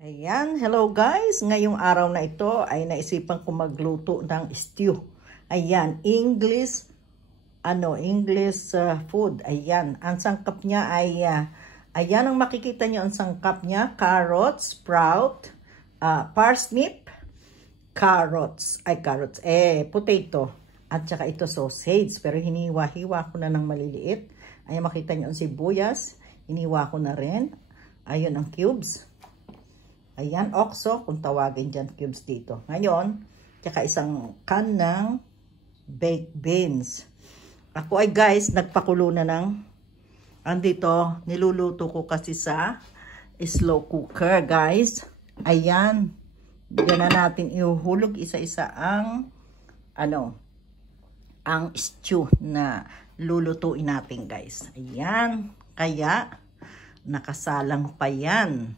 Ayan, hello guys. Ngayong araw na ito ay naisipan ko magluto ng stew. Ayan, English food. Ayan, ang sangkap niya ay ayan ang makikita niyo ang sangkap niya, carrots, sprout, parsnip, potato, at saka ito sausage, pero hiniwa-hiwa ko na ng maliliit. Ayan, makita niyo ang sibuyas, hiniwa ko na rin. Ayun ang cubes. Ayan, okso, kung tawagin dyan, cubes dito. Ngayon, tsaka isang can ng baked beans. Ako ay guys, nagpakulo na ng, andito, niluluto ko kasi sa slow cooker, guys. Ayan, diyan na natin ihuhulog isa-isa ang, ang stew na lulutuin natin, guys. Ayan, kaya, nakasalang pa yan.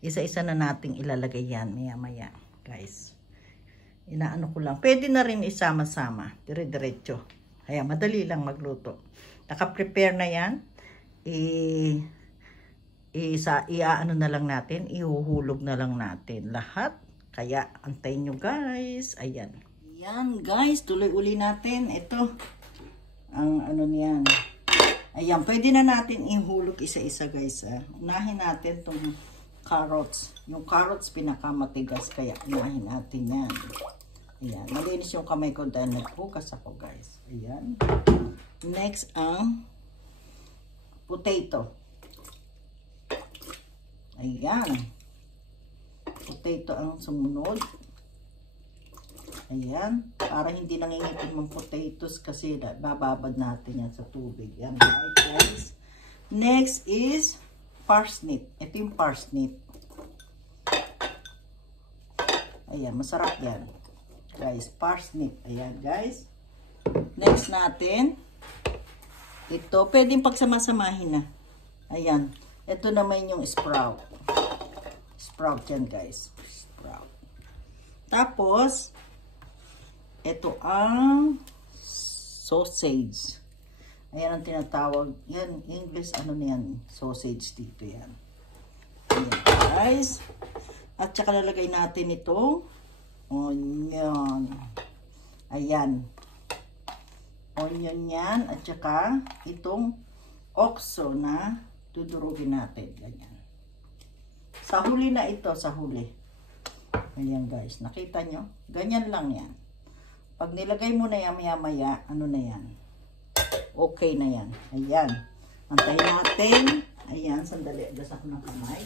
Isa-isa na nating ilalagay yan maya-maya, guys. Inaano ko lang. Pwede na rin isama-sama. Dire-diretso. Kaya madali lang magluto. Naka-prepare na yan. Iaano na lang natin. Ihuhulog na lang natin lahat. Kaya antayin nyo, guys. Ayan. Ayan, guys. Tuloy uli natin. Ito. Ang ano niyan. Ayan. Pwede na natin ihulog isa-isa, guys. Unahin natin itong carrots. Yung carrots pinakamatigas kaya unahin natin yan. Ayan. Malinis yung kamay ko dahil naghugas ako, guys. Ayan. Next ang potato. Ayan. Potato ang sumunod. Ayan. Para hindi nangingipin ng potatoes kasi bababad natin yan sa tubig. Ayan, guys. Next is parsnip. Ito yung parsnip. Ayan, masarap yan. Guys, parsnip. Ayan, guys. Next natin, ito, pwedeng pagsama-samahin na. Ayan. Ito naman yung sprout. Sprout yan, guys. Sprout. Tapos, ito ang sausage. Ayan ang tinatawag. Yan, English, sausage dito yan. Ayan, guys. At saka lalagay natin itong onion. Ayan. Onion yan. At saka itong okso na dudurugin natin. Ganyan. Sa huli na ito, sa huli. Ayan, guys. Nakita nyo? Ganyan lang yan. Pag nilagay mo na yan, maya-maya, ano na yan? Okay na yan. Ayan. Antayin natin. Ayan, sandali. Agas ako ng kamay.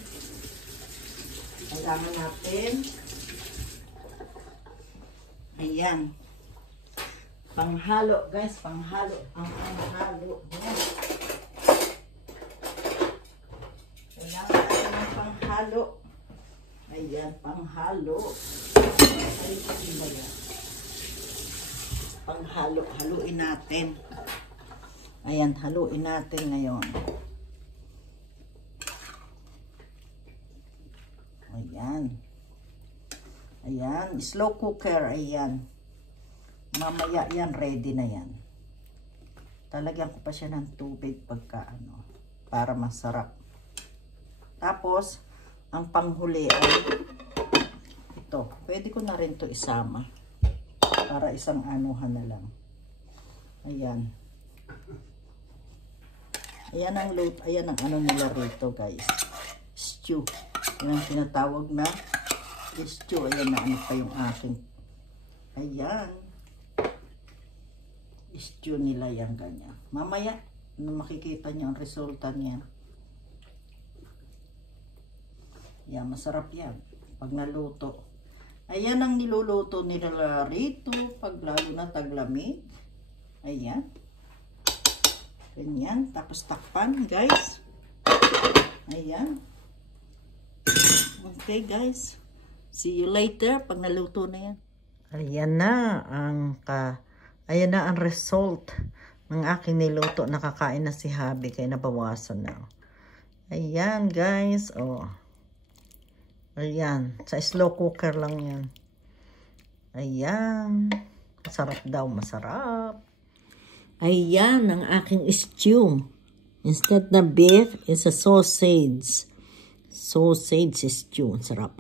Kailangan natin. Ayan. Panghalo, guys. Panghalo. Ang panghalo. Ayan. Kailangan natin ng panghalo. Ayan, panghalo. Ay, kasi ba yan? Panghalo. Haluin natin. Ayan, haluin natin ngayon. Ayan. Ayan. Slow cooker. Ayan. Mamaya yan. Ready na yan. Talagyan ko pa siya ng tubig pagka para masarap. Tapos, ang panghuli ay ito. Pwede ko na rin to isama. Para isang anuhan na lang. Ayan. Ayan ang load. Ayan ang nila rito, guys. Stew. Yan ang tinatawag na stew. Ayan na pa yung aking. Ayan. Stew nila yan ganyan. Mamaya, makikita niyo ang resulta niya. Yan, masarap yan. Pag naluto. Ayan ang niluluto nila rito. Pag lalo na taglamig. Ayan. Ganyan. Tapos takpan, guys. Ayan. Okay, guys. See you later pag naluto na yan. Ayan na ang result ng aking niluto. Nakakain na si Habi kaya nabawasan na. Ayan, guys. Oh. Ayan. Sa slow cooker lang yan. Ayan. Masarap daw. Masarap. Ayan ang aking stew. Instead na beef, is a sausage. Sausage stew. Sarap.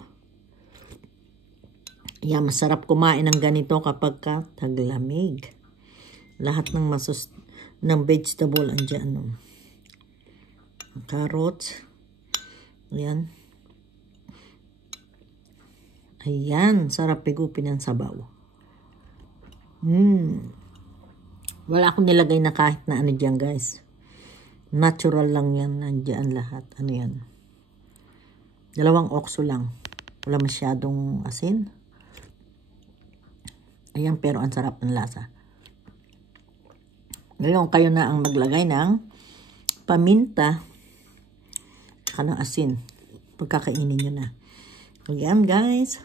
Yan, masarap kumain ng ganito kapag taglamig. Lahat ng ng vegetable andyan. No? Carrots. Ayan. Ayan, sarap pigupin ng sabaw. Wala akong nilagay na kahit na ano dyan, guys. Natural lang yan. Nandiyan lahat. Ano yan? 2 okso lang. Wala masyadong asin. Ayan, pero ang sarap ng lasa. Ngayon, kayo na ang maglagay ng paminta saka ng asin. Pagkakainin nyo na. Ayan, guys.